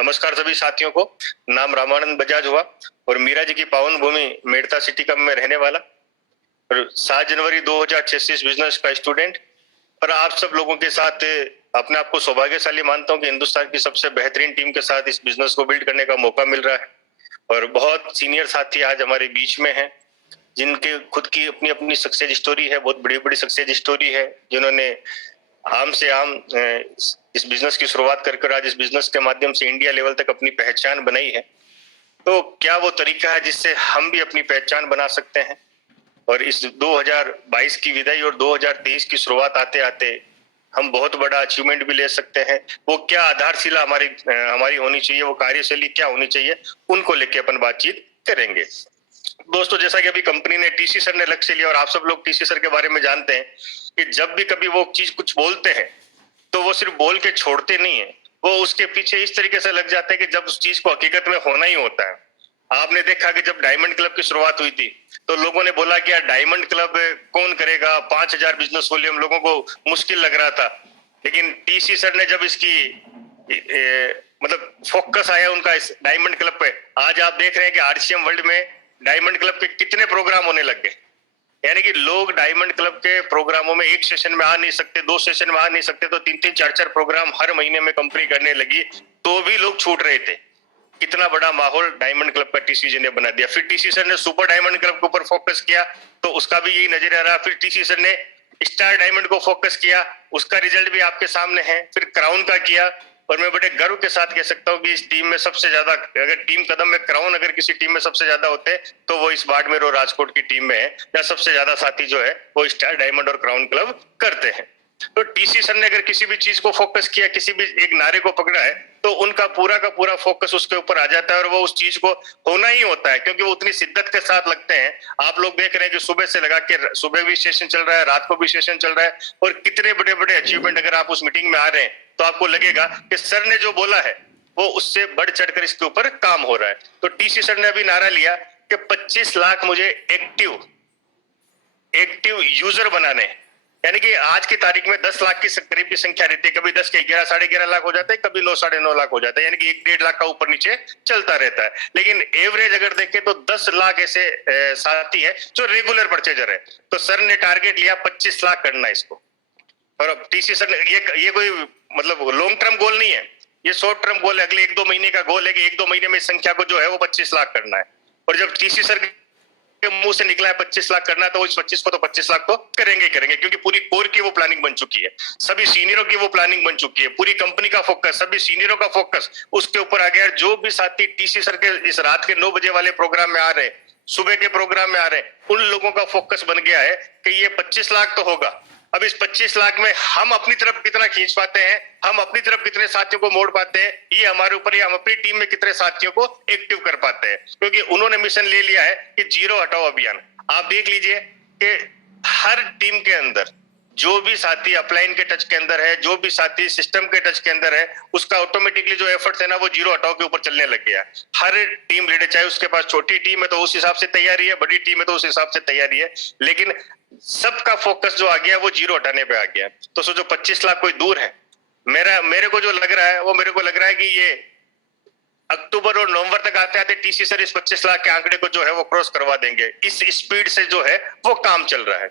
नमस्कार सभी साथियों को। नाम रामानंद बजाज हुआ और मीरा जी की पावन भूमि मेड़ता सिटी का मैं रहने वाला और 7 जनवरी 2036 बिजनेस का स्टूडेंट। और आप सब लोगों के साथ अपने आप को सौभाग्यशाली मानता हूं कि हिंदुस्तान की सबसे बेहतरीन टीम के साथ इस बिजनेस को बिल्ड करने का मौका मिल रहा है। और बहुत सीनियर साथी आज हमारे बीच में हैं जिनके खुद की अपनी अपनी सक्सेस स्टोरी है, बहुत बड़ी बड़ी सक्सेस स्टोरी है, जिन्होंने आम से आम इस बिजनेस की शुरुआत कर आज इस बिजनेस के माध्यम से इंडिया लेवल तक अपनी पहचान बनाई है। तो क्या वो तरीका है जिससे हम भी अपनी पहचान बना सकते हैं और इस 2022 की विदाई और 2023 की शुरुआत आते आते हम बहुत बड़ा अचीवमेंट भी ले सकते हैं। वो क्या आधारशिला हमारी होनी चाहिए, वो कार्यशैली क्या होनी चाहिए, उनको लेके अपन बातचीत करेंगे। दोस्तों, जैसा कि अभी कंपनी ने टीसी सर ने लक्ष्य लिया और आप सब लोग टीसी सर के बारे में जानते हैं कि जब भी कभी वो चीज कुछ बोलते हैं तो वो सिर्फ बोल के छोड़ते नहीं है, वो उसके पीछे इस तरीके से लग जाते हैं कि जब उस चीज को हकीकत में होना ही होता है। आपने देखा कि जब डायमंड क्लब की शुरुआत हुई थी तो लोगों ने बोला कि यार डायमंड क्लब कौन करेगा, 5,000 बिजनेस वॉल्यूम लोगों को मुश्किल लग रहा था। लेकिन टीसी सर ने जब इसकी मतलब फोकस आया उनका इस डायमंड क्लब पे, आज आप देख रहे हैं कि आरसीएम वर्ल्ड में डायमंड क्लब के कितने प्रोग्राम होने लग गए। यानी कि लोग डायमंड क्लब के प्रोग्रामों में एक सेशन में आ नहीं सकते, 2 सेशन में आ नहीं सकते, तो 3-3, 4-4 प्रोग्राम हर महीने में कंपनी करने लगी, तो भी लोग छूट रहे थे। कितना बड़ा माहौल डायमंड क्लब का टीसी जी ने बना दिया। फिर टीसी सर ने सुपर डायमंड क्लब के ऊपर फोकस किया तो उसका भी यही नजर आ रहा। फिर टीसी सर ने स्टार डायमंड को फोकस किया, उसका रिजल्ट भी आपके सामने है। फिर क्राउन का किया और मैं बड़े गर्व के साथ कह सकता हूं कि इस टीम में सबसे ज्यादा, अगर टीम कदम में क्राउन अगर किसी टीम में सबसे ज्यादा होते हैं तो वो इस बाड़मेर और राजकोट की टीम में है, या सबसे ज्यादा साथी जो है वो स्टार डायमंड और क्राउन क्लब करते हैं। तो टीसी सर ने अगर किसी भी चीज को फोकस किया, किसी भी एक नारे को पकड़ा है, तो उनका पूरा का पूरा फोकस उसके ऊपर आ जाता है और वो उस चीज को होना ही होता है, क्योंकि वो उतनी शिद्दत के साथ लगते हैं। आप लोग देख रहे हैं कि सुबह से लगा के सुबह भी सेशन चल रहा है, रात को भी सेशन चल रहा है, और कितने बड़े बड़े अचीवमेंट अगर आप उस मीटिंग में आ रहे हैं तो आपको लगेगा कि सर ने जो बोला है वो उससे बढ़ चढ़कर इसके ऊपर काम हो रहा है। तो टीसी सर ने अभी नारा लिया कि 25 लाख मुझे एक्टिव यूजर बनाने, यानी कि आज की तारीख में 10 लाख की करीब की संख्या रहती है। कभी 10 के 11, 11.5 लाख हो जाता है, कभी 9, 9.5 लाख हो जाता है, यानी कि 1-1.5 लाख का ऊपर नीचे चलता रहता है। लेकिन एवरेज अगर देखें तो 10 लाख ऐसे साथी है जो रेगुलर परचेजर है। तो सर ने टारगेट लिया 25 लाख करना इसको। और अब टीसी सर ने ये कोई मतलब लॉन्ग टर्म गोल नहीं है, ये शॉर्ट टर्म गोल है, अगले 1-2 महीने का गोल है कि 1-2 महीने में इस संख्या को जो है वो 25 लाख करना है। और जब टीसी सर के मुंह से निकला है 25 लाख करना, तो इस 25 को तो 25 लाख तो करेंगे करेंगे, क्योंकि पूरी कोर की वो प्लानिंग बन चुकी है, सभी सीनियरों की वो प्लानिंग बन चुकी है, पूरी कंपनी का फोकस, सभी सीनियरों का फोकस उसके ऊपर आ गया। जो भी साथी टीसी सर के इस रात के 9 बजे वाले प्रोग्राम में आ रहे हैं, सुबह के प्रोग्राम में आ रहे हैं, उन लोगों का फोकस बन गया है कि ये 25 लाख तो होगा। अब इस 25 लाख में हम अपनी तरफ कितना खींच पाते हैं, हम अपनी तरफ कितने साथियों को मोड़ पाते हैं, ये हमारे ऊपर है। हम अपनी टीम में कितने साथियों को एक्टिव कर पाते हैं, क्योंकि उन्होंने मिशन ले लिया है कि जीरो हटाओ अभियान। आप देख लीजिए कि हर टीम के अंदर जो भी साथी अपलाइन के टच के अंदर है, जो भी साथी सिस्टम के टच के अंदर है, उसका ऑटोमेटिकली जो एफर्ट्स है ना वो जीरो हटाओ के ऊपर चलने लग गया। हर टीम लीडर, चाहे उसके पास छोटी टीम है तो उस हिसाब से तैयारी है, बड़ी टीम है तो उस हिसाब से तैयारी है, लेकिन सबका फोकस जो आ गया वो जीरो हटाने पे आ गया। तो सोचो 25 लाख कोई दूर है। मेरे को जो लग रहा है वो मेरे को लग रहा है कि ये अक्टूबर और नवंबर तक आते आते टीसी सर इस 25 लाख के आंकड़े को जो है वो क्रॉस करवा देंगे। इस स्पीड से जो है वो काम चल रहा है।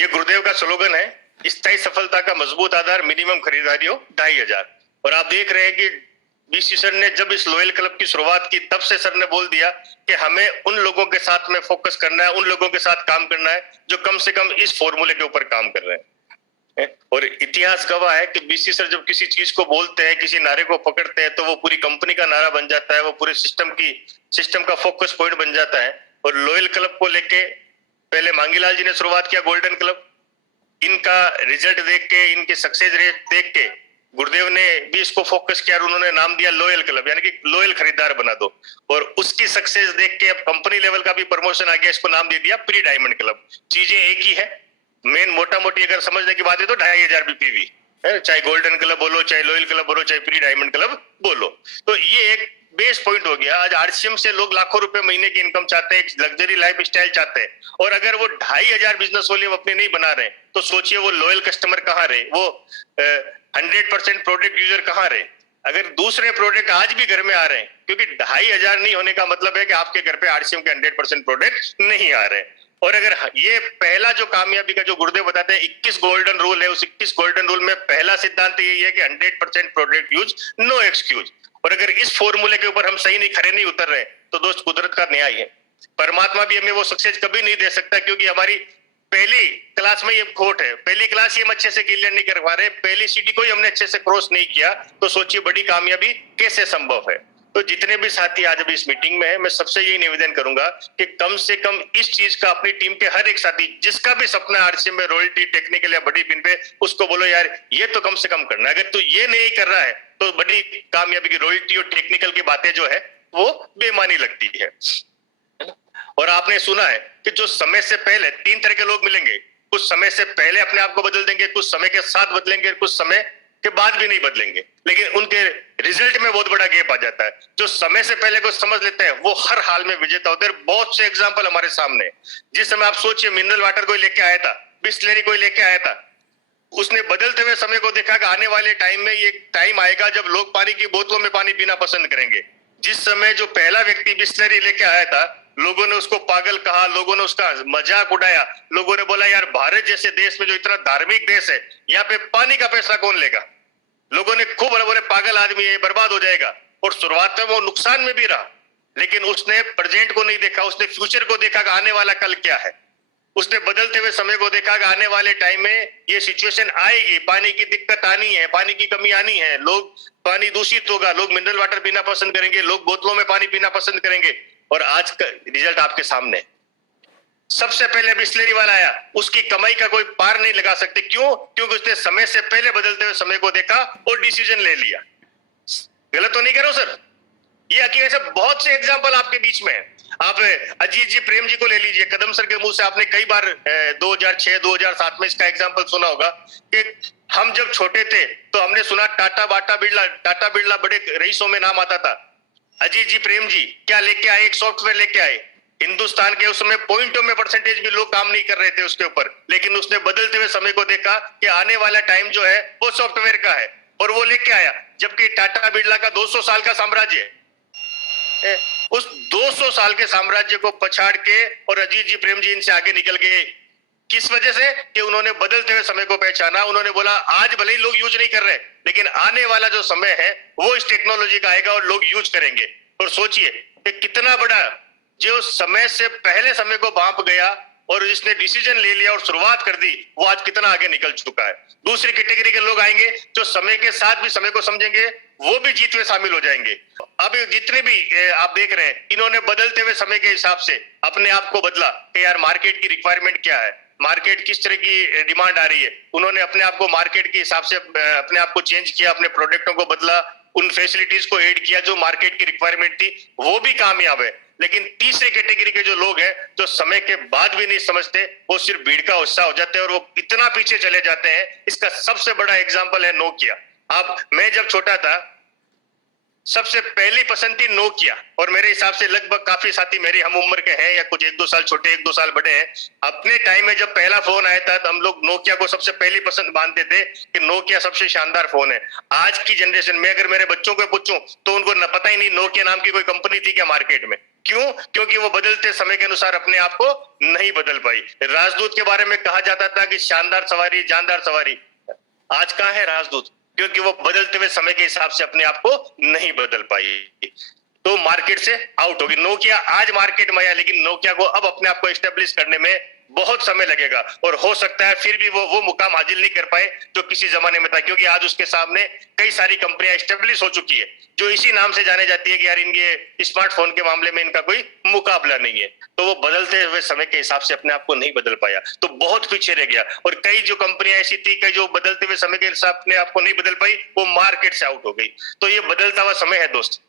ये गुरुदेव का स्लोगन है, स्थायी सफलता का मजबूत आधार, मिनिमम खरीदारी हो 2,500। और आप देख रहे हैं कि बीसी सर ने जब इस लॉयल क्लब की शुरुआत की तब से सर ने बोल दिया कि हमें उन लोगों के साथ में फोकस करना है, उन लोगों के साथ काम करना है जो कम से कम इस फॉर्मूले के ऊपर काम कर रहे हैं। और इतिहास गवाह है कि बीसी सर जब किसी चीज को बोलते हैं, किसी नारे को पकड़ते हैं, तो वो पूरी कंपनी का नारा बन जाता है, वो पूरे सिस्टम का फोकस पॉइंट बन जाता है। और लॉयल क्लब को लेके पहले मांगीलाल जी ने शुरुआत किया गोल्डन क्लब, इनका रिजल्ट देख के, इनके सक्सेस रेट देख के गुरुदेव ने भी इसको फोकस किया और उन्होंने नाम दिया लॉयल क्लब, यानी कि लॉयल खरीदार बना दो। और उसकी सक्सेस देख के अब कंपनी लेवल का भी प्रमोशन आ गया, इसको नाम दे दिया प्री डायमंड क्लब। चीजें एक ही है, मेन मोटा मोटी अगर समझने की बात है तो 2,500 बीपीवी है, चाहे गोल्डन क्लब बोलो, चाहे लॉयल क्लब बोलो, चाहे प्री डायमंड क्लब बोलो। तो ये एक बेस पॉइंट हो गया। आज आरसीएम से लोग लाखों रुपए महीने की इनकम चाहते हैं, लग्जरी लाइफ स्टाइल चाहते हैं, और अगर वो 2,500 बिजनेस वॉल्यूम अपने नहीं बना रहे तो सोचिए वो लॉयल कस्टमर कहाँ रहे, वो 100% प्रोडक्ट यूजर कहाँ रहे। अगर दूसरे प्रोडक्ट आज भी घर में आ रहे हैं, क्योंकि 2,500 नहीं होने का मतलब है कि आपके घर पे आरसीएम के 100% प्रोडक्ट नहीं आ रहे। और अगर ये पहला जो कामयाबी का जो गुरुदेव बताते हैं 21 गोल्डन रूल है, उस 21 गोल्डन रूल में पहला सिद्धांत यही है कि 100% प्रोडक्ट यूज, नो एक्सक्यूज। और अगर इस फॉर्मूले के ऊपर हम सही नहीं, खरे नहीं उतर रहे, तो दोस्त कुदरत का न्याय है। परमात्मा भी हमें वो सक्सेस कभी नहीं दे सकता, क्योंकि हमारी पहली क्लास में ये खोट है, पहली क्लास ही हम अच्छे से क्लियर नहीं कर पा रहे, पहली सीटी को ही हमने अच्छे से क्रॉस नहीं किया, तो सोचिए बड़ी कामयाबी कैसे संभव है। तो जितने भी साथी आज अभी इस मीटिंग में है, मैं सबसे यही निवेदन करूंगा कि कम से कम इस चीज का अपनी टीम के हर एक साथी, जिसका भी सपना आरसीएम में रॉयल्टी, टेक्निकल या बड़ी पिन पे, उसको बोलो यार ये तो कम से कम करना है। अगर तू ये नहीं कर रहा है तो बड़ी कामयाबी की रॉयल्टी और टेक्निकल की बातें जो है वो बेमानी लगती है। और आपने सुना है कि जो समय से पहले 3 तरह के लोग मिलेंगे, कुछ समय से पहले अपने आप को बदल देंगे, कुछ समय के साथ बदलेंगे, कुछ समय के बाद भी नहीं बदलेंगे, लेकिन उनके रिजल्ट में बहुत बड़ा गैप आ जाता है। जो समय से पहले को समझ लेते हैं वो हर हाल में विजेता होते हैं। बहुत से एग्जांपल हमारे सामने, जिस समय आप सोचिए मिनरल वाटर कोई लेके आया था, बिस्लेरी कोई लेके आया था, उसने बदलते हुए समय को देखा कि आने वाले टाइम में ये टाइम आएगा जब लोग पानी की बोतलों में पानी पीना पसंद करेंगे। जिस समय जो पहला व्यक्ति बिस्लरी लेके आया था, लोगों ने उसको पागल कहा, लोगों ने उसका मजाक उड़ाया, लोगों ने बोला यार भारत जैसे देश में जो इतना धार्मिक देश है, यहाँ पे पानी का पैसा कौन लेगा। लोगों ने खूब बोले पागल आदमी है, बर्बाद हो जाएगा। और शुरुआत में वो नुकसान में भी रहा, लेकिन उसने प्रेजेंट को नहीं देखा, उसने फ्यूचर को देखा कि आने वाला कल क्या है। उसने बदलते हुए समय को देखा कि आने वाले टाइम में ये सिचुएशन आएगी, पानी की दिक्कत आनी है, पानी की कमी आनी है, लोग पानी दूषित होगा, लोग मिनरल वाटर पीना पसंद करेंगे, लोग बोतलों में पानी पीना पसंद करेंगे। और आज का रिजल्ट आपके सामने, सबसे पहले बिस्लेरी वाला आया, उसकी कमाई का कोई पार नहीं लगा सकते। क्यों? क्योंकि उसने समय से पहले बदलते हुए समय को देखा और डिसीजन ले लिया। गलत तो नहीं करो सर? ये हकीकत से बहुत से एग्जाम्पल आपके बीच में है। आप अजीत जी, प्रेम जी को ले लीजिए, कदम सर के मुंह से आपने कई बार 2006 2007 में इसका एग्जाम्पल सुना होगा कि हम जब छोटे थे तो हमने सुना टाटा बिरला बड़े रईसों में नाम आता था। अजीत जी, प्रेम जी क्या लेके आए? एक सॉफ्टवेयर लेके आए। हिंदुस्तान के उस समय पॉइंटों में परसेंटेज भी लोग काम नहीं कर रहे थे उसके ऊपर, लेकिन उसने बदलते हुए समय को देखा कि आने वाला टाइम जो है वो सॉफ्टवेयर का है, और वो लेके आया। जबकि टाटा बिरला का 200 साल का साम्राज्य है, उस 200 साल के साम्राज्य को पछाड़ के और अजीत जी, प्रेम जी इनसे आगे निकल गए। किस वजह से? कि उन्होंने बदलते हुए समय को पहचाना। उन्होंने बोला आज भले ही लोग यूज नहीं कर रहे, लेकिन आने वाला जो समय है वो इस टेक्नोलॉजी का आएगा और लोग यूज करेंगे। और सोचिए कि कितना बड़ा जो समय से पहले समय को भांप गया और जिसने डिसीजन ले लिया और शुरुआत कर दी, वो आज कितना आगे निकल चुका है। दूसरी कैटेगरी के लोग आएंगे जो समय के साथ भी समय को समझेंगे, वो भी जीत में शामिल हो जाएंगे। अब जितने भी आप देख रहे हैं, इन्होंने बदलते हुए समय के हिसाब से अपने आप को बदला कि यार मार्केट की रिक्वायरमेंट क्या है, मार्केट किस तरह की डिमांड आ रही है। उन्होंने अपने आप को मार्केट के हिसाब से अपने आप को चेंज किया, अपने प्रोडक्टों को बदला, उन फैसिलिटीज को ऐड किया जो मार्केट की रिक्वायरमेंट थी, वो भी कामयाब है। लेकिन तीसरे कैटेगरी के जो लोग हैं जो समय के बाद भी नहीं समझते, वो सिर्फ भीड़ का हिस्सा हो जाते हैं और वो इतना पीछे चले जाते हैं। इसका सबसे बड़ा एग्जाम्पल है नोकिया। अब मैं जब छोटा था, सबसे पहली पसंद थी नोकिया, और मेरे हिसाब से लगभग काफी साथी मेरी हम उम्र के हैं या कुछ 1-2 साल छोटे, 1-2 साल बड़े हैं। अपने टाइम में जब पहला फोन आया था तो हम लोग नोकिया को सबसे पहली पसंद मानते थे कि नोकिया सबसे शानदार फोन है। आज की जनरेशन में अगर मेरे बच्चों को पूछूं तो उनको न पता ही नहीं नोकिया नाम की कोई कंपनी थी क्या मार्केट में। क्यों? क्योंकि वो बदलते समय के अनुसार अपने आप को नहीं बदल पाई। राजदूत के बारे में कहा जाता था कि शानदार सवारी, जानदार सवारी। आज कहां है राजदूत? क्योंकि वो बदलते हुए समय के हिसाब से अपने आप को नहीं बदल पाई, तो मार्केट से आउट होगी। नोकिया आज मार्केट में आया, लेकिन नोकिया को अब अपने आप को एस्टेब्लिश करने में बहुत समय लगेगा, और हो सकता है फिर भी वो मुकाम हासिल नहीं कर पाए जो किसी जमाने में था, क्योंकि आज उसके सामने कई सारी कंपनियां एस्टेब्लिश हो चुकी है जो इसी नाम से जाने जाती है कि यार इनके स्मार्टफोन के मामले में इनका कोई मुकाबला नहीं है। तो वो बदलते हुए समय के हिसाब से अपने आप को नहीं बदल पाया, तो बहुत पीछे रह गया। और कई जो कंपनियां ऐसी थी, कई जो बदलते हुए समय के हिसाब अपने आप को नहीं बदल पाई, वो मार्केट से आउट हो गई। तो ये बदलता हुआ समय है दोस्त।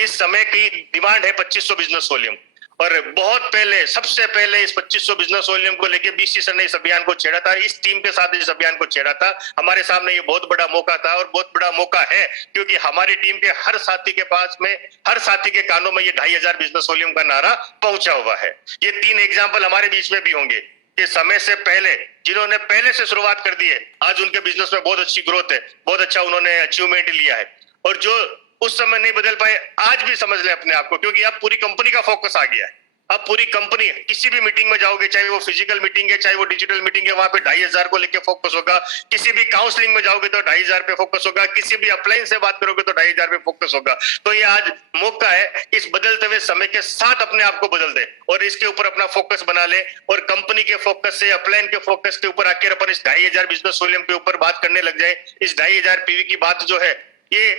इस समय की डिमांड है 2500 बिजनेस वॉल्यूम, और बहुत पहले, सबसे पहले इस 2500 बिजनेस वॉल्यूम को लेके बीसी सर ने इस अभियान को छेड़ा था, इस टीम के साथ इस अभियान को छेड़ा था। हमारे सामने ये बहुत बड़ा मौका था और बहुत बड़ा मौका है, क्योंकि हमारी टीम के हर साथी के पास में, हर साथी के कानों में ये 2500 बिजनेस वॉल्यूम का नारा पहुंचा हुआ है। ये 3 एग्जाम्पल हमारे बीच में भी होंगे कि समय से पहले जिन्होंने पहले से शुरुआत कर दी है, आज उनके बिजनेस में बहुत अच्छी ग्रोथ है, बहुत अच्छा उन्होंने अचीवमेंट लिया है। और जो उस समय नहीं बदल पाए आज भी समझ ले अपने आप को, क्योंकि अब पूरी कंपनी का फोकस आ गया है। अब पूरी कंपनी किसी भी मीटिंग में जाओगे, चाहे वो फिजिकल मीटिंग है चाहे वो डिजिटल मीटिंग है, वहां पे 2,500 को लेके फोकस होगा। किसी भी काउंसलिंग में जाओगे तो 2,500 पे फोकस होगा। किसी भी अपलाइन से बात करोगे तो 2,500 पे फोकस होगा। तो ये आज मौका है इस बदलते हुए समय के साथ अपने आप को बदल दे और इसके ऊपर अपना फोकस बना ले, और कंपनी के फोकस से अपलाइन के फोकस के ऊपर आकर अपन इस 2,500 बिजनेस वॉल्यूम के ऊपर बात करने लग जाए। इस 2,500 पीवी की बात जो है ये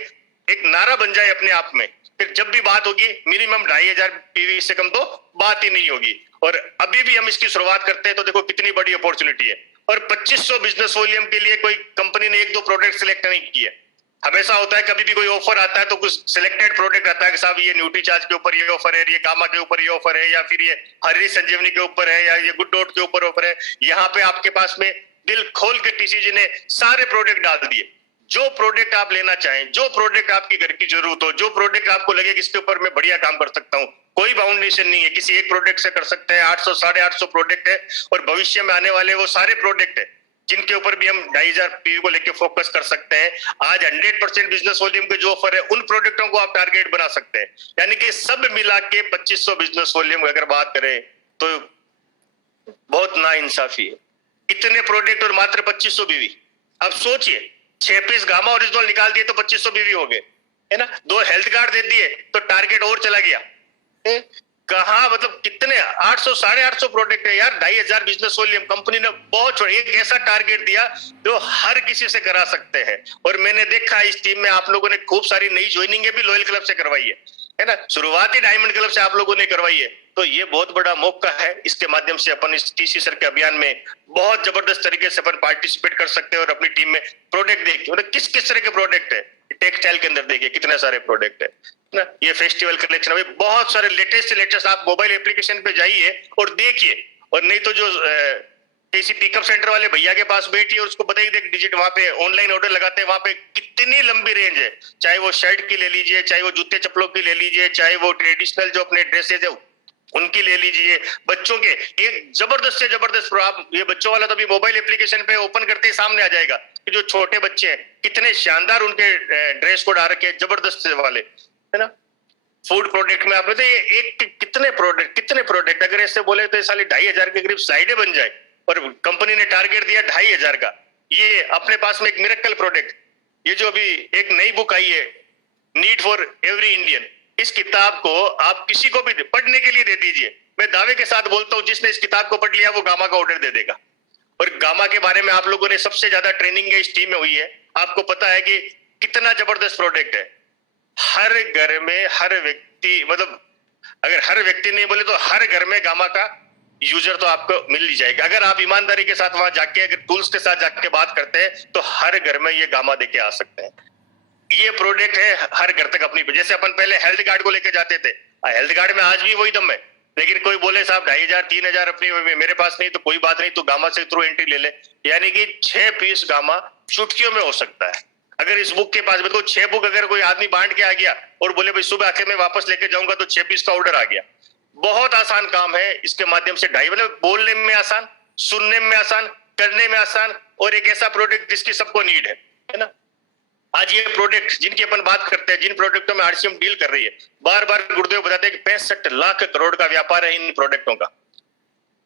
एक नारा बन जाए अपने आप में। फिर जब भी बात होगी मिनिमम 2,500 पीवी से कम तो बात ही नहीं होगी। और अभी भी हम इसकी शुरुआत करते हैं तो देखो कितनी बड़ी अपॉर्चुनिटी है। और 2,500 बिजनेस वॉल्यूम के लिए कोई कंपनी ने 1-2 प्रोडक्ट सिलेक्ट नहीं किए। हमेशा होता है कभी भी कोई ऑफर आता है तो कुछ सिलेक्टेड प्रोडक्ट आता है कि साहब ये न्यूट्री चार्ज के ऊपर ये ऑफर है, ये कामा के ऊपर ये ऑफर है, या फिर ये हरी संजीवनी के ऊपर है, या ये गुड डॉट के ऊपर ऑफर है। यहाँ पे आपके पास में दिल खोल के टीसीजी ने सारे प्रोडक्ट डाल दिए। जो प्रोडक्ट आप लेना चाहें, जो प्रोडक्ट आपकी घर की जरूरत हो, जो प्रोडक्ट आपको लगे कि इसके ऊपर मैं बढ़िया काम कर सकता हूं, कोई बाउंडेशन नहीं है। किसी एक प्रोडक्ट से कर सकते हैं। 800 850 प्रोडक्ट है और भविष्य में आने वाले वो सारे प्रोडक्ट है जिनके ऊपर भी हम 2,500 पीवी को लेकर फोकस कर सकते हैं। आज 100% बिजनेस वॉल्यूम के जो ऑफर है उन प्रोडक्टों को आप टारगेट बना सकते हैं। यानी कि सब मिला के 2,500 बिजनेस वॉल्यूम अगर बात करें तो बहुत नाइंसाफी है। इतने प्रोडक्ट और मात्र 2,500 बीवी। अब सोचिए 6 पीस गामा ओरिजिनल निकाल दिए तो 2,500 बीवी हो गए, है ना। 2 हेल्थ कार्ड दे दिए तो टारगेट और चला गया। कहा मतलब कितने 800 850 प्रोडक्ट है यार। 2,500 बिजनेस वॉल्यूम कंपनी ने बहुत एक ऐसा टारगेट दिया जो हर किसी से करा सकते हैं। और मैंने देखा इस टीम में आप लोगों ने खूब सारी नई ज्वाइनिंग भी लॉयल क्लब से करवाई है ना। शुरुआती डायमंड क्लब से आप लोगों ने करवाई है। तो ये बहुत बड़ा मौका है। इसके माध्यम से अपन इस टीसी सर के अभियान में बहुत जबरदस्त तरीके से अपन पार्टिसिपेट कर सकते हैं और अपनी टीम में प्रोडक्ट देखिए मतलब किस किस तरह के प्रोडक्ट है। टेक्सटाइल के अंदर देखिए कितने सारे प्रोडक्ट है ना। ये फेस्टिवल कलेक्शन अभी बहुत सारे लेटेस्ट आप मोबाइल एप्लीकेशन पे जाइए और देखिए। और नहीं तो जो किसी पिकअप सेंटर वाले भैया के पास बैठिए उसको बताइए देख डिजिट वहां पे ऑनलाइन ऑर्डर लगाते हैं, वहां पे कितनी लंबी रेंज है। चाहे वो शर्ट की ले लीजिए, चाहे वो जूते चप्पलों की ले लीजिए, चाहे वो ट्रेडिशनल जो अपने ड्रेसेज है उनकी ले लीजिए। बच्चों के एक जबरदस्त से जबरदस्त आप ये बच्चों वाला तो अभी मोबाइल एप्लीकेशन पे ओपन करते ही सामने आ जाएगा कि जो छोटे बच्चे हैं कितने शानदार उनके ड्रेस कोड आ रखे हैं, जबरदस्त वाले, है ना। फूड प्रोडक्ट में आप बताइए एक कितने प्रोडक्ट अगर ऐसे बोले तो साली 2,500 के करीब स्लाइडें बन जाए। और कंपनी ने टारगेट दिया 2,500 का। ये अपने पास में एक मिरेकल प्रोडक्ट, ये जो अभी एक नई बुक आई है नीड फॉर एवरी इंडियन, इस किताब को आप किसी को भी पढ़ने के लिए दे दीजिए। मैं दावे के साथ बोलता हूं जिसने इस किताब को पढ़ लिया वो गामा का ऑर्डर दे देगा। और गामा के बारे में आप लोगों ने सबसे ज्यादा ट्रेनिंग इस टीम में हुई है। आपको पता है कि कितना जबरदस्त प्रोडक्ट है। हर घर में हर व्यक्ति मतलब अगर हर व्यक्ति नहीं बोले तो हर घर में गामा का यूजर तो आपको मिल ही जाएगा। अगर आप ईमानदारी के साथ वहां जाके अगर टूल्स के साथ जाके बात करते हैं तो हर घर में ये गामा देके आ सकते हैं। ये प्रोडक्ट है हर घर तक अपनी। जैसे अपन पहले हेल्थ कार्ड को लेके जाते थे, हेल्थ कार्ड में आज भी वही दम है। लेकिन कोई बोले साहब 2,500 3,000 अपनी मेरे पास नहीं तो कोई बात नहीं, तो गामा से थ्रू एंट्री ले ले। यानी कि 6 पीस गामा चुटकियों में हो सकता है। अगर इस बुक के पास में तो 6 बुक अगर कोई आदमी बांट के आ गया और बोले भाई सुबह आके मैं वापस लेके जाऊंगा तो 6 पीस का ऑर्डर आ गया। बहुत आसान काम है। इसके माध्यम से मतलब बोलने में आसान, सुनने में आसान, करने में आसान, और एक ऐसा प्रोडक्ट जिसकी सबको नीड है ना। आज ये प्रोडक्ट जिनकी अपन बात करते हैं, जिन प्रोडक्टों में आरसीएम डील कर रही है, बार बार गुरुदेव बताते हैं कि 65 लाख करोड़ का व्यापार है इन प्रोडक्टों का।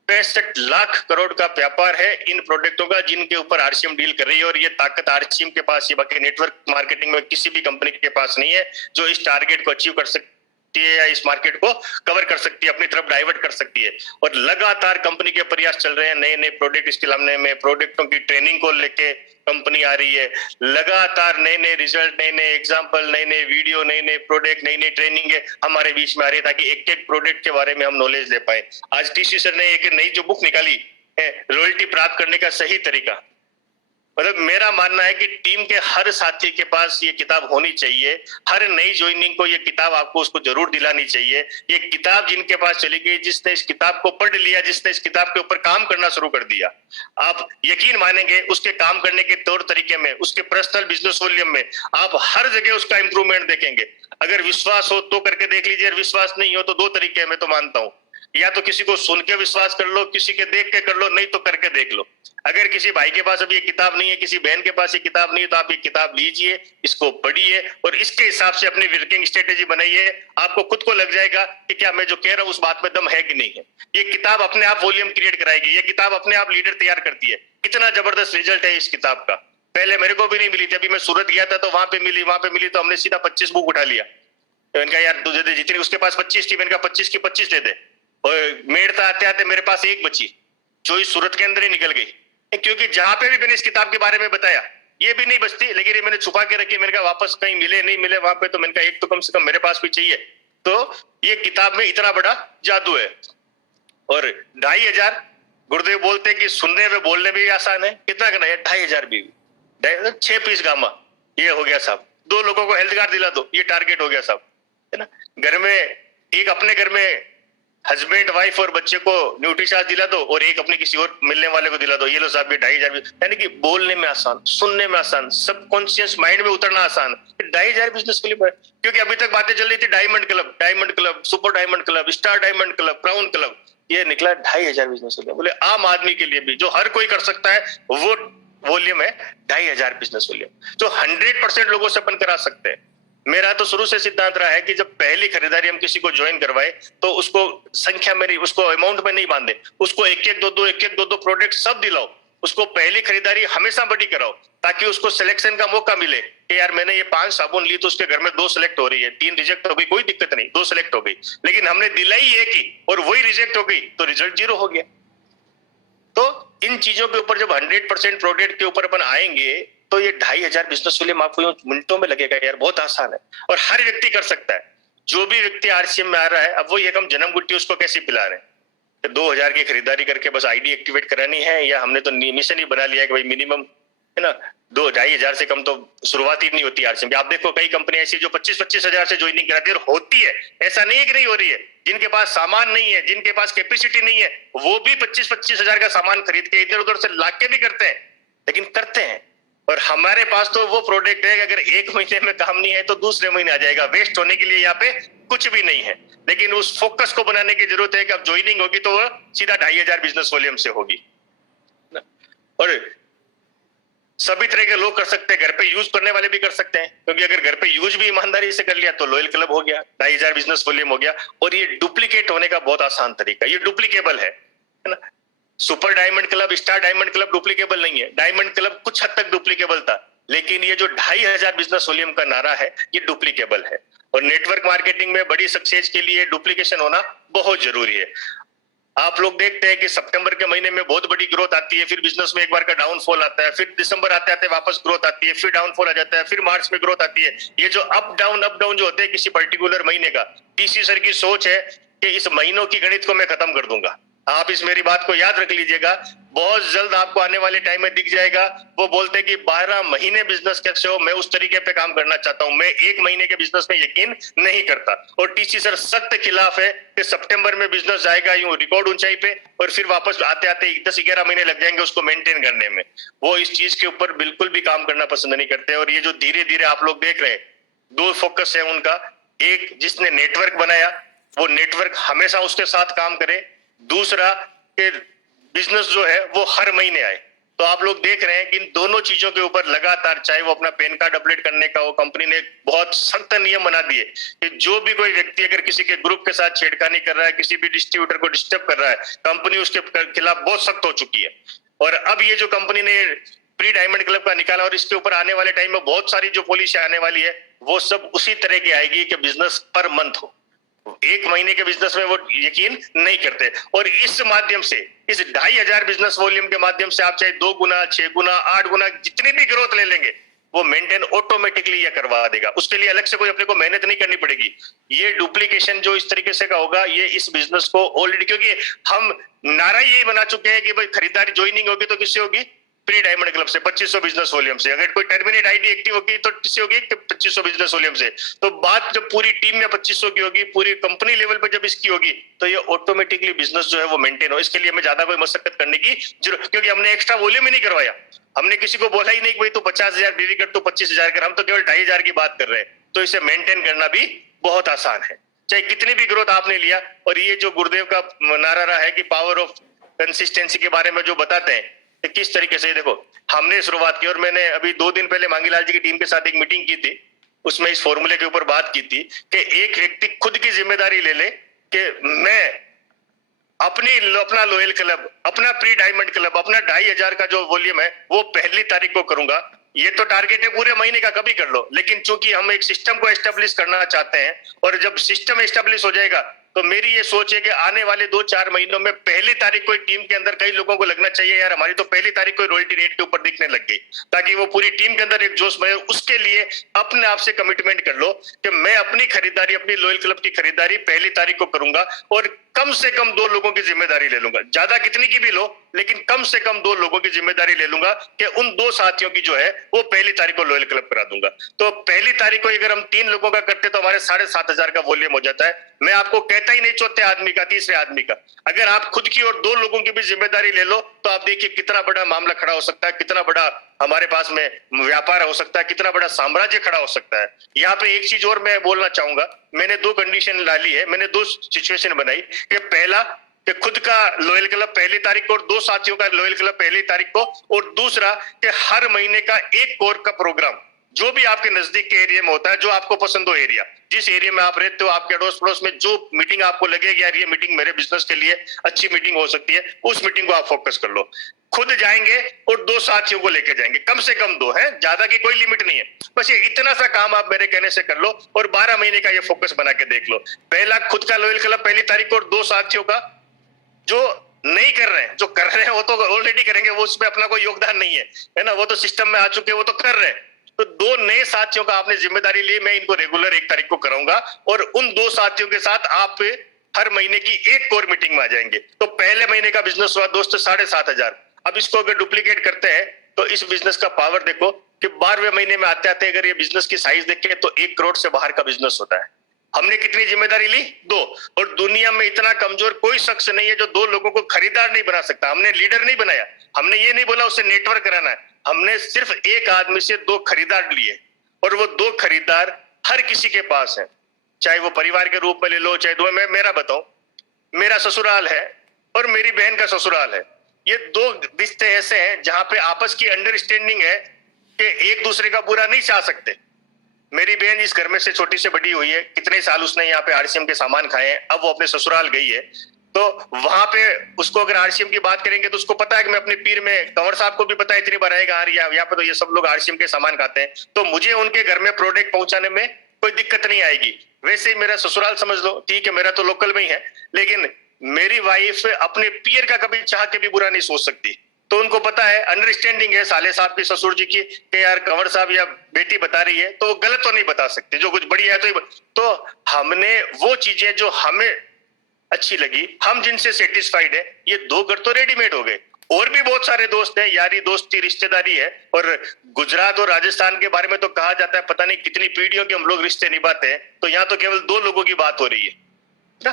65 लाख करोड़ का व्यापार है इन प्रोडक्टों का जिनके ऊपर आरसीएम डील कर रही है। और ये ताकत आरसीएम के पास, ये बाकी नेटवर्क मार्केटिंग में किसी भी कंपनी के पास नहीं है जो इस टारगेट को अचीव कर सकती है या इस मार्केट को कवर कर सकती है, अपनी तरफ डाइवर्ट कर सकती है। और लगातार कंपनी के प्रयास चल रहे हैं नए नए प्रोडक्ट इसके लाने में। प्रोडक्टों की ट्रेनिंग को लेके कंपनी आ रही है, लगातार नए नए रिजल्ट, नए नए एग्जाम्पल, नए नए वीडियो, नए नए प्रोडक्ट, नई नई ट्रेनिंग हमारे बीच में आ रही है ताकि एक एक प्रोडक्ट के बारे में हम नॉलेज ले पाए। आज टीसी सर ने एक नई जो बुक निकाली है रॉयल्टी प्राप्त करने का सही तरीका, मतलब मेरा मानना है कि टीम के हर साथी के पास ये किताब होनी चाहिए। हर नई ज्वाइनिंग को ये किताब आपको उसको जरूर दिलानी चाहिए। ये किताब जिनके पास चली गई, जिसने इस किताब को पढ़ लिया, जिसने इस किताब के ऊपर काम करना शुरू कर दिया, आप यकीन मानेंगे उसके काम करने के तौर तरीके में, उसके पर्सनल बिजनेस वॉल्यूम में आप हर जगह उसका इंप्रूवमेंट देखेंगे। अगर विश्वास हो तो करके देख लीजिए, विश्वास नहीं हो तो 2 तरीके मैं तो मानता हूं। या तो किसी को सुन के विश्वास कर लो, किसी के देख के कर लो, नहीं तो करके देख लो। अगर किसी भाई के पास अब ये किताब नहीं है, किसी बहन के पास ये किताब नहीं है, तो आप ये किताब लीजिए, इसको पढ़िए और इसके हिसाब से अपनी वर्किंग स्ट्रेटेजी बनाइए। आपको खुद को लग जाएगा कि क्या मैं जो कह रहा हूं उस बात में दम है कि नहीं है। ये किताब अपने आप वॉल्यूम क्रिएट कराएगी, ये किताब अपने आप लीडर तैयार करती है। कितना जबरदस्त रिजल्ट है इस किताब का। पहले मेरे को भी नहीं मिली थी, अभी मैं सूरत गया था तो वहां पे मिली तो हमने सीधा 25 बुक उठा लिया। तो इनका यार तुझे दे, जितनी उसके पास 25 थी, मैंने कहा 25 की 25 दे दे। और मेड़ता आते आते मेरे पास एक बची जो इस सूरत के अंदर ही निकल गई, क्योंकि जहां पे भी मैंने इस किताब के बारे में बताया ये भी नहीं बचती, लेकिन ये मैंने छुपा के रखी। मैंने कहा वापस कहीं मिले नहीं मिले वहां पे, तो मैंने कहा एक तो कम से कम मेरे पास भी चाहिए। तो ये किताब में इतना बड़ा जादू है। और 2500 गुरुदेव बोलते हैं कि सुनने में बोलने में भी आसान है। कितना करना है? 2500 भी 6 पीस गामा, ये हो गया साहब। 2 लोगों को हेल्थ कार्ड दिला दो, ये टारगेट हो गया साहब, है ना। घर में एक अपने घर में हस्बैंड वाइफ और बच्चे को न्यूट्रीशार्ज दिला दो और एक अपने किसी और मिलने वाले को दिला दो, ये लो साहब ये 2500। यानी कि बोलने में आसान, सुनने में आसान, सबकॉन्शियस माइंड में उतरना आसान। 2500 बिजनेस के लिए, क्योंकि अभी तक बातें चल रही थी diamond club, super diamond club, star diamond club, crown club, ये निकला 2500 बिजनेस के लिए। बोले आम आदमी के लिए भी जो हर कोई कर सकता है वो वॉल्यूम है 2500 बिजनेस वॉल्यूम, जो 100% लोगों से अपन करा सकते हैं। मेरा तो शुरू से सिद्धांत रहा है कि जब पहली खरीदारी हम किसी को ज्वाइन करवाए तो उसको संख्या में नहीं, उसको अमाउंट में नहीं बांधे, उसको एक एक दो दो प्रोडक्ट सब दिलाओ। उसको पहली खरीदारी हमेशा बड़ी कराओ ताकि उसको सिलेक्शन का मौका मिले कि यार मैंने ये 5 साबुन ली तो उसके घर में 2 सिलेक्ट हो रही है, 3 रिजेक्ट हो गई, कोई दिक्कत नहीं, 2 सिलेक्ट हो गई, लेकिन हमने दिलाई एक ही और वही रिजेक्ट हो गई तो रिजल्ट 0 हो गया। तो इन चीजों के ऊपर जब 100% प्रोडक्ट के ऊपर अपन आएंगे तो ये 2500 बिजनेस वॉल्यूम आपको मिनटों में लगेगा यार, बहुत आसान है और हर व्यक्ति कर सकता है। जो भी व्यक्ति आरसीएम में आ रहा है, अब वो ये हम जन्म गुट्टी उसको कैसे पिला रहे हैं? 2000 की खरीदारी करके बस आईडी एक्टिवेट करानी है, या हमने तो मिशन ही बना लिया है कि भाई मिनिमम, है ना, 2-2500 से कम तो शुरुआत ही नहीं होती आरसीएम। आप देखो कई कंपनियां ऐसी जो 25-25 हजार से ज्वाइनिंग कराती है और होती है, ऐसा नहीं है कि नहीं हो रही है। जिनके पास सामान नहीं है, जिनके पास कैपेसिटी नहीं है, वो भी 25-25 हजार का सामान खरीद के इधर उधर से लाके भी करते हैं, लेकिन करते हैं। और हमारे पास तो वो प्रोडक्ट है कि अगर 1 महीने में काम नहीं है तो दूसरे महीने आ जाएगा। वेस्ट होने के लिए यहाँ पे कुछ भी नहीं है, लेकिन उस फोकस को बनाने की जरूरत है कि अब ज्वाइनिंग होगी तो वो सीधा 2500 बिजनेस वॉल्यूम से होगी। और सभी तरह के लोग कर सकते हैं, घर पे यूज करने वाले भी कर सकते हैं, क्योंकि अगर घर पे यूज भी ईमानदारी से कर लिया तो लॉयल क्लब हो गया, 2500 बिजनेस वॉल्यूम हो गया। और ये डुप्लीकेट होने का बहुत आसान तरीका, ये डुप्लीकेबल है ना। Super diamond club, star diamond club duplicable नहीं है। डायमंड क्लब कुछ हद तक डुप्लीकेबल था, लेकिन ये जो 2500 बिजनेस वॉल्यूम का नारा है ये डुप्लीकेबल है। और नेटवर्क मार्केटिंग में बड़ी सक्सेस के लिए डुप्लीकेशन होना बहुत जरूरी है। आप लोग देखते हैं कि सितंबर के महीने में बहुत बड़ी ग्रोथ आती है, फिर बिजनेस में एक बार का डाउनफॉल आता है, फिर दिसंबर आते आते वापस ग्रोथ आती है, फिर डाउनफॉल आ जाता है, फिर मार्च में ग्रोथ आती है। ये जो अप डाउन जो होते हैं किसी पर्टिकुलर महीने का, टीसी सर की सोच है कि इस महीनों की गणित को मैं खत्म कर दूंगा। आप इस मेरी बात को याद रख लीजिएगा, बहुत जल्द आपको आने वाले टाइम में दिख जाएगा। वो बोलते हैं कि 12 महीने बिजनेस कैसे हो, मैं उस तरीके पे काम करना चाहता हूं। मैं 1 महीने के बिजनेस में यकीन नहीं करता। और टीसी सर सख्त खिलाफ है कि सितंबर में बिजनेस जाएगा यूं रिकॉर्ड ऊंचाई पे और फिर वापस आते आते 10-11 महीने लग जाएंगे उसको मेंटेन करने में। वो इस चीज के ऊपर बिल्कुल भी काम करना पसंद नहीं करते। और ये जो धीरे धीरे आप लोग देख रहे हैं, 2 फोकस है उनका। एक, जिसने नेटवर्क बनाया वो नेटवर्क हमेशा उसके साथ काम करे। दूसरा कि बिजनेस जो है वो हर महीने आए। तो आप लोग देख रहे हैं कि इन दोनों चीजों के ऊपर लगातार, चाहे वो अपना पैन कार्ड अपडेट करने का हो, कंपनी ने बहुत सख्त नियम बना दिए कि जो भी कोई व्यक्ति अगर किसी के ग्रुप के साथ छेड़खानी कर रहा है, किसी भी डिस्ट्रीब्यूटर को डिस्टर्ब कर रहा है, कंपनी उसके खिलाफ बहुत सख्त हो चुकी है। और अब ये जो कंपनी ने प्री डायमंड क्लब का निकाला और इसके ऊपर आने वाले टाइम में बहुत सारी जो पॉलिसी आने वाली है वो सब उसी तरह की आएगी कि बिजनेस पर मंथ हो। 1 महीने के बिजनेस में वो यकीन नहीं करते। और इस माध्यम से, इस 2500 बिजनेस वॉल्यूम के माध्यम से आप चाहे 2 गुना, 6 गुना, 8 गुना जितनी भी ग्रोथ ले लेंगे वो मेंटेन ऑटोमेटिकली ये करवा देगा। उसके लिए अलग से कोई अपने को मेहनत नहीं करनी पड़ेगी। ये डुप्लीकेशन जो इस तरीके से का होगा, ये इस बिजनेस को ऑलरेडी, क्योंकि हम नारा यही बना चुके हैं कि भाई खरीदारी ज्वाइनिंग होगी तो किससे होगी? प्री डायमंड क्लब से, 2500 बिजनेस वॉल्यूम से। अगर कोई टर्मिनेट आईडी एक्टिव होगी तो किससे होगी? 2500 बिजनेस वॉल्यूम से। तो बात जब पूरी टीम में 2500 की होगी, पूरी कंपनी लेवल पे जब इसकी होगी, तो ये ऑटोमेटिकली बिजनेस जो है वो मेंटेन हो। इसके लिए हमें ज्यादा कोई मशक्कत करने की जरूरत, क्योंकि हमने एक्स्ट्रा वॉल्यूम ही नहीं करवाया। हमने किसी को बोला ही नहीं कि भाई तू 50,000 बीवी कर, तो 25,000 कर। हम तो केवल 2,500 की बात कर रहे हैं। तो इसे मेंटेन करना भी बहुत आसान है। चाहे कितनी भी ग्रोथ आपने लिया। और ये जो गुरुदेव का नारा रहा है कि पावर ऑफ कंसिस्टेंसी के बारे में जो बताते हैं कि किस तरीके से, देखो हमने शुरुआत की और मैंने अभी 2 दिन पहले मांगीलाल जी की टीम के साथ एक मीटिंग की थी, उसमें इस फॉर्मूले के ऊपर बात की थी कि एक व्यक्ति खुद की जिम्मेदारी ले ले कि मैं अपना लोयल क्लब, अपना प्री डायमंड क्लब, अपना 2500 का जो वॉल्यूम है वो 1 तारीख को करूंगा। ये तो टारगेट है पूरे महीने का, कभी कर लो, लेकिन चूंकि हम एक सिस्टम को एस्टेब्लिश करना चाहते हैं और जब सिस्टम एस्टेब्लिश हो जाएगा तो मेरी ये सोच है कि आने वाले 2-4 महीनों में 1 तारीख को टीम के अंदर कई लोगों को लगना चाहिए यार हमारी तो 1 तारीख को रॉयल्टी रेट के ऊपर दिखने लग गई, ताकि वो पूरी टीम के अंदर एक जोश बने। उसके लिए अपने आप से कमिटमेंट कर लो कि मैं अपनी खरीदारी, अपनी लॉयल क्लब की खरीदारी 1 तारीख को करूंगा और कम से कम 2 लोगों की जिम्मेदारी ले लूंगा। ज्यादा कितनी की भी लो, लेकिन कम से कम 2 लोगों की जिम्मेदारी ले लूंगा कि उन 2 साथियों की जो है वो 1 तारीख को लॉयल क्लब करा दूंगा। तो 1 तारीख को अगर हम 3 लोगों का करते तो हमारे 7,500 का वॉल्यूम हो जाता है। मैं आपको कहता ही नहीं चौथे आदमी का, तीसरे आदमी का, अगर आप खुद की और 2 लोगों की भी जिम्मेदारी ले लो तो आप देखिए कितना बड़ा मामला खड़ा हो सकता है, कितना बड़ा हमारे पास में व्यापार हो सकता है, कितना बड़ा साम्राज्य खड़ा हो सकता है। यहाँ पे एक चीज और मैं बोलना चाहूंगा, मैंने 2 कंडीशन डाली है, मैंने 2 सिचुएशन बनाई कि पहला कि खुद का लॉयल क्लब 1 तारीख को और 2 साथियों का लॉयल क्लब 1 तारीख को, और दूसरा कि हर महीने का एक कोर का प्रोग्राम जो भी आपके नजदीक के एरिया में होता है, जो आपको पसंद हो एरिया, जिस एरिया में आप रहते हो, आपके अड़ोस पड़ोस में जो मीटिंग आपको लगेगी यार ये मीटिंग मेरे बिजनेस के लिए अच्छी मीटिंग हो सकती है, उस मीटिंग को आप फोकस कर लो। खुद जाएंगे और 2 साथियों को लेकर जाएंगे, कम से कम 2 है, ज्यादा की कोई लिमिट नहीं है। बस ये इतना सा काम आप मेरे कहने से कर लो और 12 महीने का ये फोकस बना के देख लो। पहला खुद का लॉयल क्लब 1 तारीख को और 2 साथियों का, जो नहीं कर रहे हैं, जो कर रहे हैं वो तो ऑलरेडी करेंगे, वो उसमें अपना कोई योगदान नहीं है ना, वो तो सिस्टम में आ चुके हैं, वो तो कर रहे हैं। तो 2 नए साथियों का आपने जिम्मेदारी ली, मैं इनको रेगुलर 1 तारीख को कराऊंगा और उन 2 साथियों के साथ आप हर महीने की एक कोर मीटिंग में आ जाएंगे। तो पहले महीने का बिजनेस हुआ दोस्तों 7,500। अब इसको अगर डुप्लीकेट करते हैं तो इस बिजनेस का पावर देखो कि 12वें महीने में आते आते अगर ये बिजनेस की साइज देखें तो 1 करोड़ से बाहर का बिजनेस होता है। हमने कितनी जिम्मेदारी ली? 2। और दुनिया में इतना कमजोर कोई शख्स नहीं है जो 2 लोगों को खरीदार नहीं बना सकता। हमने लीडर नहीं बनाया, हमने ये नहीं बोला उसे नेटवर्क कराना है, हमने सिर्फ एक आदमी से 2 खरीदार लिए और वो 2 खरीदार हर किसी के पास है, चाहे वो परिवार के रूप में ले लो, चाहे 2। मैं मेरा बताऊं, मेरा ससुराल है और मेरी बहन का ससुराल है। ये 2 रिश्ते ऐसे हैं जहां पे आपस की अंडरस्टैंडिंग है कि एक दूसरे का बुरा नहीं चाह सकते। मेरी बहन इस घर में से छोटी से बड़ी हुई है, कितने साल उसने यहाँ पे आरसीएम के सामान खाए हैं, अब वो अपने ससुराल गई है तो वहां पे उसको अगर आरसीएम की बात करेंगे तो उसको पता है कि मैं अपने पीर में, कंवर साहब को भी पता है इतनी बार आएगा यहाँ पे तो ये सब लोग आरसीएम के सामान खाते हैं, तो मुझे उनके घर में प्रोडक्ट पहुंचाने में कोई दिक्कत नहीं आएगी। वैसे ही मेरा ससुराल समझ लो, ठीक है मेरा तो लोकल में ही है, लेकिन मेरी वाइफ अपने पीर का कभी चाह के भी बुरा नहीं सोच सकती। तो उनको पता है, अंडरस्टैंडिंग है साले साहब की, ससुर जी की, कि यार कंवर साहब या बेटी बता रही है तो वो गलत तो नहीं बता सकते, जो कुछ बढ़िया है तो हमने वो चीजें जो हमें अच्छी लगी, हम जिनसे सेटिस्फाइड है, ये 2 घर तो रेडीमेड हो गए। और भी बहुत सारे दोस्त हैं, यारी दोस्ती रिश्तेदारी है। और गुजरात और राजस्थान के बारे में तो कहा जाता है पता नहीं कितनी पीढ़ियों के हम लोग रिश्ते निभाते हैं, तो यहाँ तो केवल 2 लोगों की बात हो रही है ना।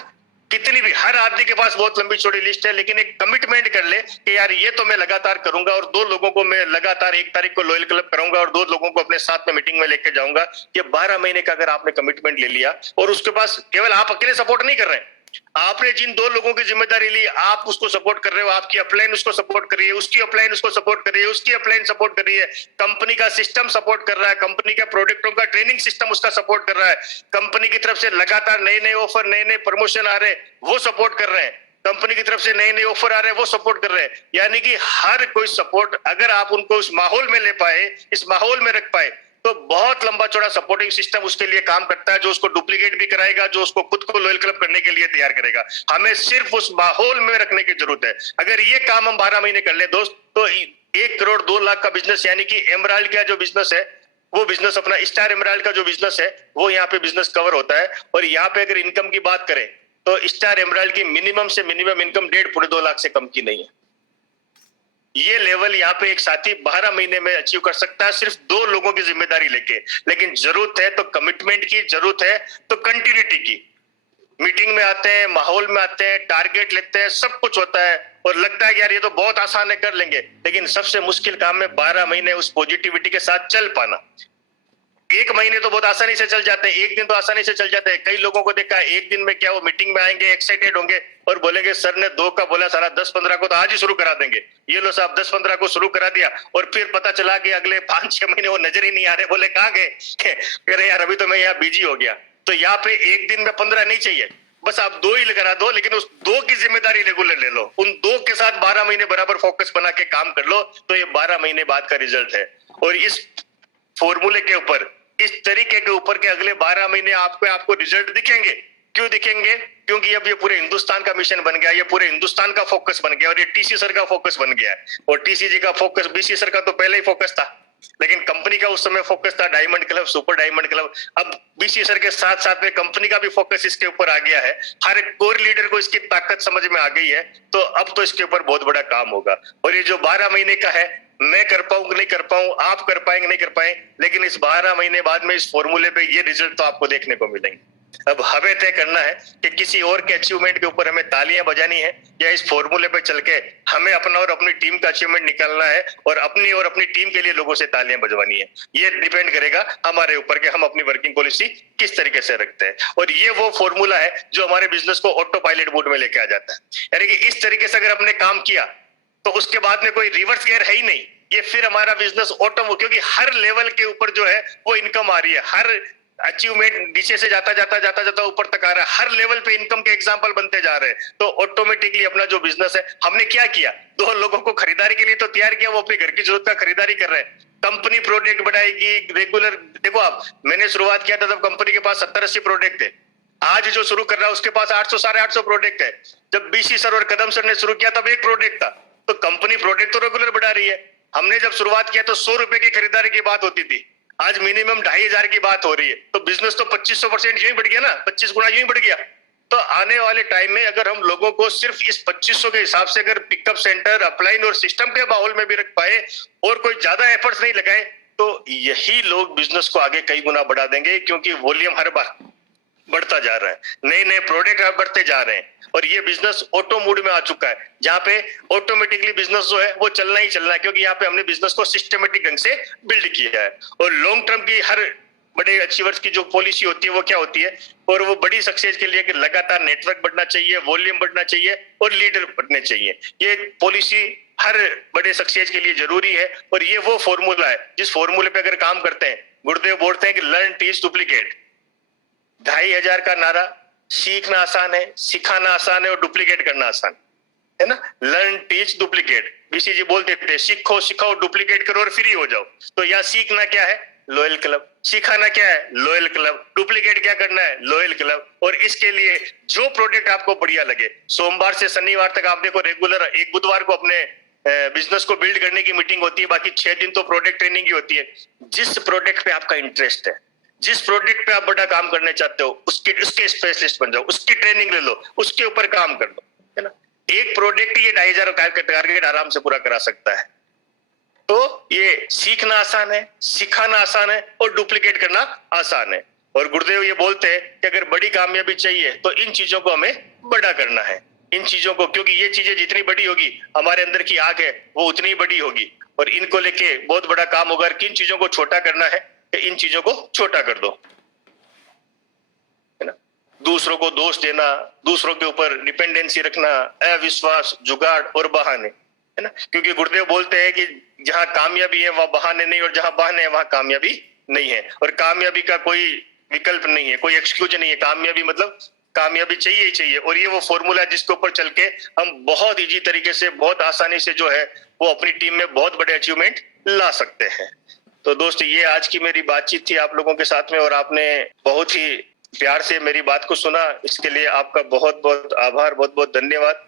कितनी भी, हर आदमी के पास बहुत लंबी चौड़ी लिस्ट है, लेकिन एक कमिटमेंट कर ले कि यार ये तो मैं लगातार करूंगा और 2 लोगों को मैं लगातार 1 तारीख को लॉयल क्लब कराऊंगा और 2 लोगों को अपने साथ में मीटिंग में लेके जाऊंगा। ये 12 महीने का अगर आपने कमिटमेंट ले लिया और उसके पास केवल आप अकेले सपोर्ट नहीं कर रहे हैं, आपने जिन 2 लोगों की जिम्मेदारी ली, आप उसको सपोर्ट कर रहे हो, आपकी अपलाइन उसको सपोर्ट कर रही है, उसकी अपलाइन उसको सपोर्ट कर रही है, उसकी अपलाइन सपोर्ट कर रही है, कंपनी का सिस्टम सपोर्ट कर रहा है, कंपनी के प्रोडक्टों का ट्रेनिंग सिस्टम उसका सपोर्ट कर रहा है, कंपनी की तरफ से लगातार नए नए ऑफर, नए नए प्रमोशन आ रहे हैं वो सपोर्ट कर रहे हैं, कंपनी की तरफ से नए नए ऑफर आ रहे हैं वो सपोर्ट कर रहे हैं। यानी कि हर कोई सपोर्ट अगर आप उनको उस माहौल में ले पाए, इस माहौल में रख पाए, तो बहुत लंबा चौड़ा सपोर्टिंग सिस्टम उसके लिए काम करता है, जो उसको डुप्लीकेट भी कराएगा, जो उसको खुद को लॉयल क्लब करने के लिए तैयार करेगा। हमें सिर्फ उस माहौल में रखने की जरूरत है। अगर ये काम हम 12 महीने कर ले दोस्त, तो 1 करोड़ 2 लाख का बिजनेस, यानी कि एमराल्ड का जो बिजनेस है वो बिजनेस, अपना स्टार एमराल्ड का जो बिजनेस है वो यहाँ पे बिजनेस कवर होता है। और यहाँ पे अगर इनकम की बात करें तो स्टार एमराल्ड की मिनिमम से मिनिमम इनकम 1.5-2 लाख से कम की नहीं है। ये लेवल यहाँ पे एक साथी 12 महीने में अचीव कर सकता है सिर्फ 2 लोगों की जिम्मेदारी लेके। लेकिन जरूरत है तो कमिटमेंट की, जरूरत है तो कंटिन्यूटी की। मीटिंग में आते हैं, माहौल में आते हैं, टारगेट लेते हैं, सब कुछ होता है और लगता है कि यार ये तो बहुत आसान है, कर लेंगे, लेकिन सबसे मुश्किल काम है 12 महीने उस पॉजिटिविटी के साथ चल पाना। एक महीने तो बहुत आसानी से चल जाते हैं, एक दिन तो आसानी से चल जाते हैं। कई लोगों को देखा है एक दिन में क्या वो मीटिंग में आएंगे, एक्साइटेड होंगे और बोलेंगे सर ने 2 का बोला, सारा 10-15 को तो आज ही शुरू करा देंगे। ये लो साहब 10-15 को शुरू करा दिया और फिर पता चला कि अगले 5-6 महीने वो नजर ही नहीं आ रहे। बोले कहाँ गए? कह रहे यार अभी तो मैं यहाँ बिजी हो गया। तो यहाँ पे एक दिन में 15 नहीं चाहिए, बस आप 2 ही करा दो, लेकिन उस 2 की जिम्मेदारी रेगुलर ले लो। उन 2 के साथ 12 महीने बराबर फोकस बना के काम कर लो, तो ये 12 महीने बाद का रिजल्ट है। और इस फॉर्मूले के ऊपर, इस तरीके के ऊपर के अगले 12 महीने आपको रिजल्ट दिखेंगे। क्यों दिखेंगे? क्योंकि अब ये पूरे हिंदुस्तान का मिशन बन गया, ये पूरे हिंदुस्तान का फोकस बन गया और ये टीसी सर का फोकस बन गया है। और टीसी जी का फोकस, बीसी सर का तो पहले ही फोकस था, लेकिन कंपनी का उस समय फोकस था diamond club, super diamond club. अब बीसी सर के साथ साथ में कंपनी का भी फोकस इसके ऊपर आ गया है। हर एक कोर लीडर को इसकी ताकत समझ में आ गई है, तो अब तो इसके ऊपर बहुत बड़ा काम होगा। और ये जो 12 महीने का है, मैं कर पाऊं नहीं कर पाऊं, आप कर पाएंगे नहीं कर पाए, लेकिन इस 12 महीने बाद में इस फॉर्मूले पे ये रिजल्ट तो आपको देखने को मिलेंगे। अब हमें तय करना है कि किसी और के अचीवमेंट के ऊपर हमें तालियां बजानी है या इस फॉर्मूले पे चल के हमें अपना और अपनी टीम का अचीवमेंट निकालना है और अपनी टीम के लिए लोगों से तालियां बजवानी है। ये डिपेंड करेगा हमारे ऊपर कि हम अपनी वर्किंग पॉलिसी किस तरीके से रखते हैं। और ये वो फॉर्मूला है जो हमारे बिजनेस को ऑटो पायलट मोड में लेके आ जाता है। यानी कि इस तरीके से अगर हमने काम किया तो उसके बाद में कोई रिवर्स गियर है ही नहीं। ये फिर हमारा बिजनेस ऑटो, क्योंकि हर लेवल के ऊपर जो है वो इनकम आ रही है, हर अचीवमेंट नीचे से जाता ऊपर तक आ रहा है, हर लेवल पे इनकम के एग्जांपल बनते जा रहे हैं। तो ऑटोमेटिकली अपना जो बिजनेस है, हमने क्या किया, 2 लोगों को खरीदारी के लिए तो तैयार किया, वो अपने घर की जरूरत का खरीदारी कर रहे हैं। कंपनी प्रोडक्ट बढ़ाएगी रेगुलर। देखो आप, मैंने शुरुआत किया था तब कंपनी के पास 70-80 प्रोडक्ट थे। आज जो शुरू कर रहा है उसके पास 800-850 प्रोडक्ट है। जब बीसी सर और कदम सर ने शुरू किया तब 1 प्रोडक्ट था। तो कंपनी प्रोडक्ट तो रेगुलर बढ़ा रही है। हमने जब शुरुआत किया तो 100 रुपए की खरीदारी की बात होती थी, आज मिनिमम 2500 की बात हो रही है। तो बिजनेस तो 2500% यूं ही बढ़ गया ना, 25 गुना यूं ही बढ़ गया। तो आने वाले टाइम में अगर हम लोगों को सिर्फ इस 2500 के हिसाब से अगर पिकअप सेंटर, अपलाइन और सिस्टम के माहौल में भी रख पाए और कोई ज्यादा एफर्ट्स नहीं लगाए, तो यही लोग बिजनेस को आगे कई गुना बढ़ा देंगे। क्योंकि वॉल्यूम हर बार बढ़ता जा रहा है, नए नए प्रोडक्ट बढ़ते जा रहे हैं और ये बिजनेस ऑटो मोड में आ चुका है, जहां पे ऑटोमेटिकली बिजनेस जो है वो चलना ही चलना है। क्योंकि यहाँ पे हमने बिजनेस को सिस्टमेटिक ढंग से बिल्ड किया है। और लॉन्ग टर्म की हर बड़े अचीवर्स की जो पॉलिसी होती है वो क्या होती है, और वो बड़ी सक्सेस के लिए कि लगातार नेटवर्क बढ़ना चाहिए, वॉल्यूम बढ़ना चाहिए और लीडर बढ़ने चाहिए। ये पॉलिसी हर बड़े सक्सेस के लिए जरूरी है। और ये वो फॉर्मूला है जिस फॉर्मूले पे अगर काम करते हैं, गुरुदेव बोलते हैं कि लर्न, टीच, डुप्लीकेट। 2500 का नारा, सीखना आसान है, सिखाना आसान है और डुप्लीकेट करना आसान है ना। Learn, teach, duplicate. बीसी जी बोलते थे सीखो, सिखाओ, डुप्लीकेट करो और फ्री हो जाओ। तो यहाँ सीखना क्या है, लॉयल क्लब। सिखाना क्या है, लॉयल क्लब। डुप्लीकेट क्या करना है, लॉयल क्लब। और इसके लिए जो प्रोडक्ट आपको बढ़िया लगे, सोमवार से शनिवार तक आप देखो रेगुलर, एक बुधवार को अपने बिजनेस को बिल्ड करने की मीटिंग होती है, बाकी 6 दिन तो प्रोडक्ट ट्रेनिंग की होती है। जिस प्रोडक्ट पे आपका इंटरेस्ट है, जिस प्रोडक्ट पे आप बड़ा काम करने चाहते हो, उसके स्पेशलिस्ट बन जाओ, उसकी ट्रेनिंग ले लो, उसके ऊपर काम कर लो, है ना। एक प्रोडक्ट ये 2500 का टारगेट आराम से पूरा करा सकता है। तो ये सीखना आसान है, सिखाना आसान है और डुप्लीकेट करना आसान है। और गुरुदेव ये बोलते हैं कि अगर बड़ी कामयाबी चाहिए तो इन चीजों को हमें बड़ा करना है, इन चीजों को, क्योंकि ये चीजें जितनी बड़ी होगी, हमारे अंदर की आग है वो उतनी बड़ी होगी और इनको लेके बहुत बड़ा काम होगा। किन चीजों को छोटा करना है, इन चीजों को छोटा कर दो, है ना। दूसरों को दोष देना, दूसरों के ऊपर डिपेंडेंसी रखना, अविश्वास, जुगाड़ और बहाने, है ना। क्योंकि गुरुदेव बोलते हैं कि जहां कामयाबी है वहां बहाने नहीं, और जहां बहाने है वहां कामयाबी नहीं है। और कामयाबी का कोई विकल्प नहीं है, कोई एक्सक्यूज नहीं है। कामयाबी मतलब कामयाबी चाहिए ही चाहिए। और ये वो फॉर्मूला है जिसके ऊपर चल के हम बहुत इजी तरीके से, बहुत आसानी से जो है वो अपनी टीम में बहुत बड़े अचीवमेंट ला सकते हैं। तो दोस्त, ये आज की मेरी बातचीत थी आप लोगों के साथ में, और आपने बहुत ही प्यार से मेरी बात को सुना। इसके लिए आपका बहुत बहुत आभार, बहुत बहुत धन्यवाद।